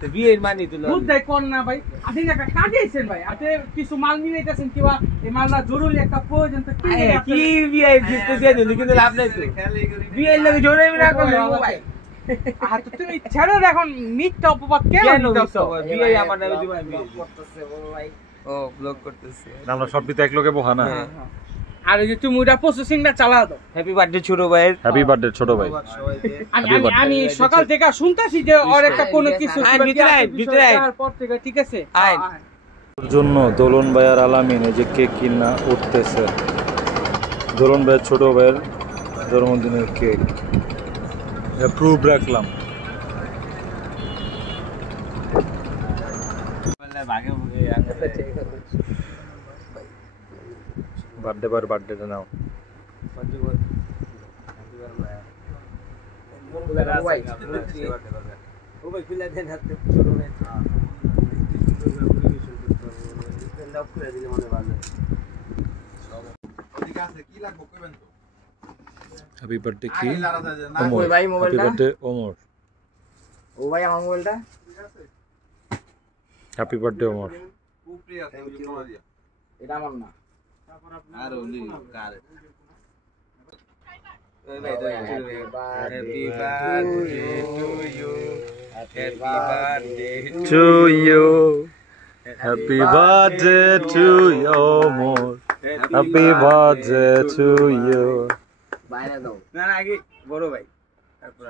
তো বিয়ের মানি তো দুধ দেয় কোন না ভাই আপনি একটা কাজে আইছেন ভাই আপনি কিছু মাল নিয়ে যাচ্ছেন কিবা এই মালটা জরুরি একটা প্রয়োজন তো কি বিয়ে দিতে দিয়ে দিল কিন্তু লাভ নাই তো বিয়ের লাগে জোরাই না করলে ভাই আর তো তুমি ছেড়ে এখন মিথ্যা অপবাদ কেন দিতেছো বিয়ে আমার নামে জমা বিয়ে করতেছে বড় ভাই ও ব্লগ করতেছে আমরা সব পিতা এক লোকে বহা না আর এই যে তুমি ওটা প্রসেসিংটা চালা দাও হ্যাপি বার্থডে ছোট ভাই হ্যাপি বার্থডে ছোট ভাই আমি সকাল থেকে শুনতাছি যে ওর একটা কোনো কিছু ভিতরে পর থেকে ঠিক আছে ওর জন্য দোলন ভাই আর আলামিন এই যে কেক কিনা উঠতেছে দোলন ভাইয়ের ছোট ভাইয়ের জন্মদিনের কেক প্রুফ রাখলাম বার্থডে বার বার্থডেটা নাও হ্যাপি বার্থডে কি ওমর ভাই হ্যাপি বার্থডে ওমর ও ভাই আমার মোবাইলটা হ্যাপি বার্থডে ওমর এটা আমার না আর ওলি কার happy birthday to you happy birthday to you happy birthday to you Omar happy birthday to you বাইরে দাও না না আগে বড় ভাই তারপর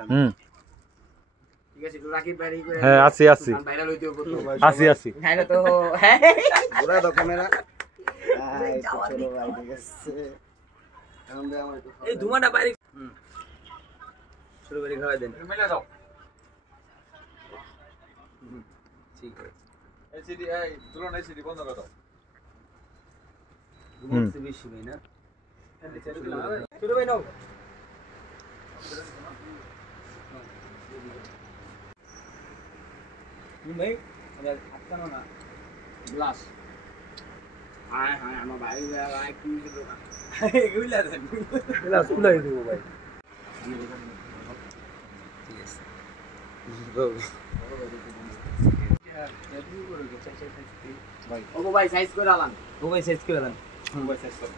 ঠিক আছে তো রাকিব ভাই করে হ্যাঁ আসি ভাইরাল হইতে হবে আসি হ্যাঁ তো পুরো দাও ক্যামেরা চলো ভাই ঠিক আছে আমরা আমার এই ধুমাটা বাইরে শুরু করে খাওয়া দেন মেলা দাও ঠিক আছে এসিডি এই তুলনা এসিডি বন্ধ করে দাও ঘুমতে বেশি ভাই না শুরু ভাই নাও ভাই আরে আটকানো না গ্লাস আয় হায় আমার ভাই ভাই কি দিলো না এগুলা দেন গ্লাস খুলাই দেবো ভাই ঠিক আছে ভাই ও ভাই সাইজ করে আলান ও ভাই সাইজ করে আলান ও ভাই সাইজ করে